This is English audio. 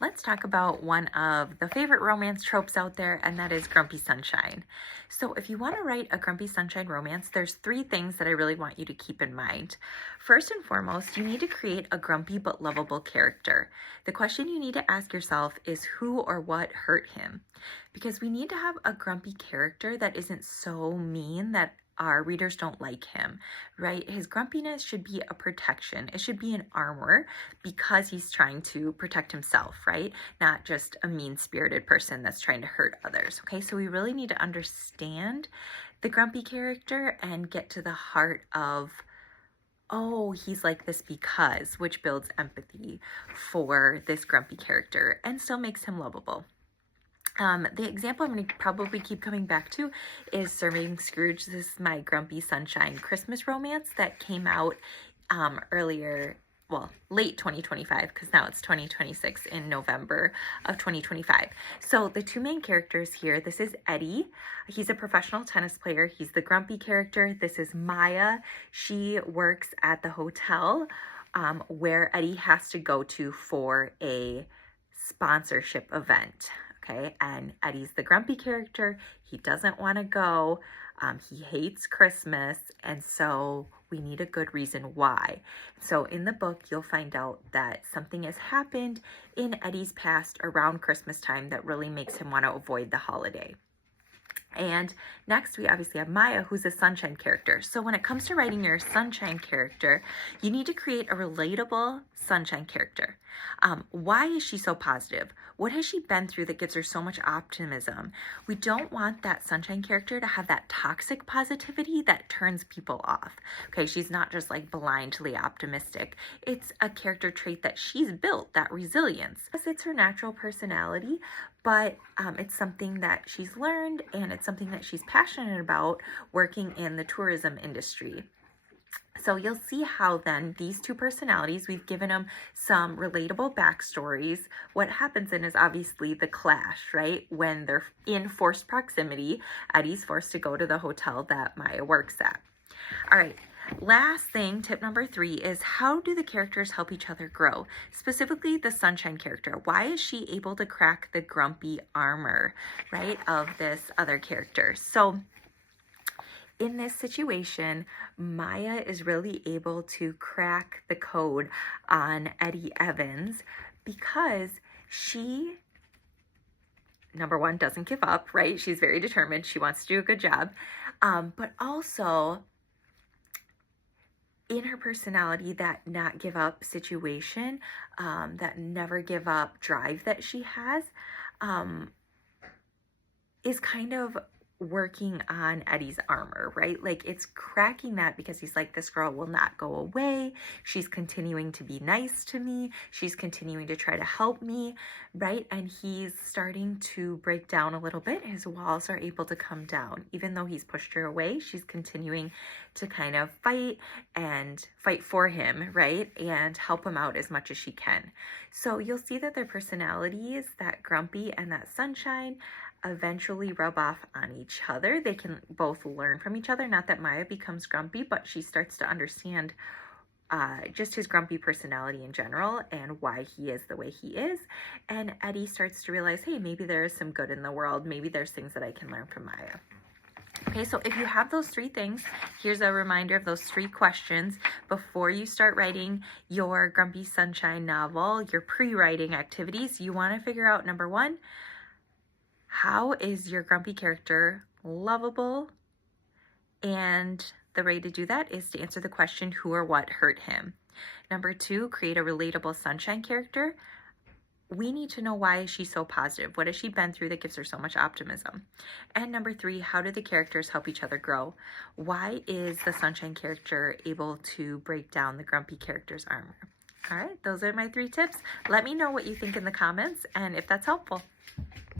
let's talk about one of the favorite romance tropes out there, and that is Grumpy Sunshine. So if you want to write a Grumpy Sunshine romance, there's three things that I really want you to keep in mind. First and foremost, you need to create a grumpy but lovable character. The question you need to ask yourself is who or what hurt him? Because we need to have a grumpy character that isn't so mean that our readers don't like him, right? His grumpiness should be a protection. It should be an armor because he's trying to protect himself, right? Not just a mean-spirited person that's trying to hurt others, okay? So we really need to understand the grumpy character and get to the heart of, oh, he's like this because, which builds empathy for this grumpy character and still makes him lovable. The example I'm going to probably keep coming back to is Serving Scrooge. This is my Grumpy Sunshine Christmas romance that came out late 2025, because now it's 2026 in November of 2025. So the two main characters here, this is Eddie. He's a professional tennis player. He's the grumpy character. This is Maya. She works at the hotel where Eddie has to go to for a sponsorship event. Okay, and Eddie's the grumpy character. He doesn't want to go. He hates Christmas, and so we need a good reason why. So in the book, you'll find out that something has happened in Eddie's past around Christmas time that really makes him want to avoid the holiday. And next, we obviously have Maya, who's a sunshine character. So when it comes to writing your sunshine character, you need to create a relatable sunshine character. Why is she so positive? What has she been through that gives her so much optimism? We don't want that sunshine character to have that toxic positivity that turns people off. Okay, she's not just like blindly optimistic. It's a character trait that she's built, that resilience. Yes, it's her natural personality, but it's something that she's learned, and it's something that she's passionate about working in the tourism industry. So you'll see how then these two personalities, we've given them some relatable backstories. What happens then is obviously the clash, right? When they're in forced proximity, Eddie's forced to go to the hotel that Maya works at. All right. Last thing, tip number 3, is how do the characters help each other grow? Specifically, the sunshine character. Why is she able to crack the grumpy armor, right, of this other character? So in this situation, Maya is really able to crack the code on Eddie Evans because she, number one, doesn't give up, right? She's very determined. She wants to do a good job. But also, in her personality, that not give up situation, that never give up drive that she has, is kind of working on Eddie's armor, right? Like, it's cracking that because he's like, this girl will not go away. She's continuing to be nice to me. She's continuing to try to help me, right? And he's starting to break down a little bit. His walls are able to come down. Even though he's pushed her away, she's continuing to kind of fight for him, right? And help him out as much as she can. So you'll see that their personalities, that grumpy and that sunshine, eventually rub off on each other. They can both learn from each other. Not that Maya becomes grumpy, but she starts to understand just his grumpy personality in general and why he is the way he is. And Eddie starts to realize, hey, maybe there is some good in the world. Maybe there's things that I can learn from Maya. Okay, so if you have those 3 things, here's a reminder of those 3 questions before you start writing your Grumpy Sunshine novel, your pre-writing activities. You want to figure out, number 1, how is your grumpy character lovable? And the way to do that is to answer the question, who or what hurt him? Number 2, create a relatable sunshine character. We need to know, why is she so positive? What has she been through that gives her so much optimism? And number 3, how do the characters help each other grow? Why is the sunshine character able to break down the grumpy character's armor? All right, those are my 3 tips. Let me know what you think in the comments and if that's helpful.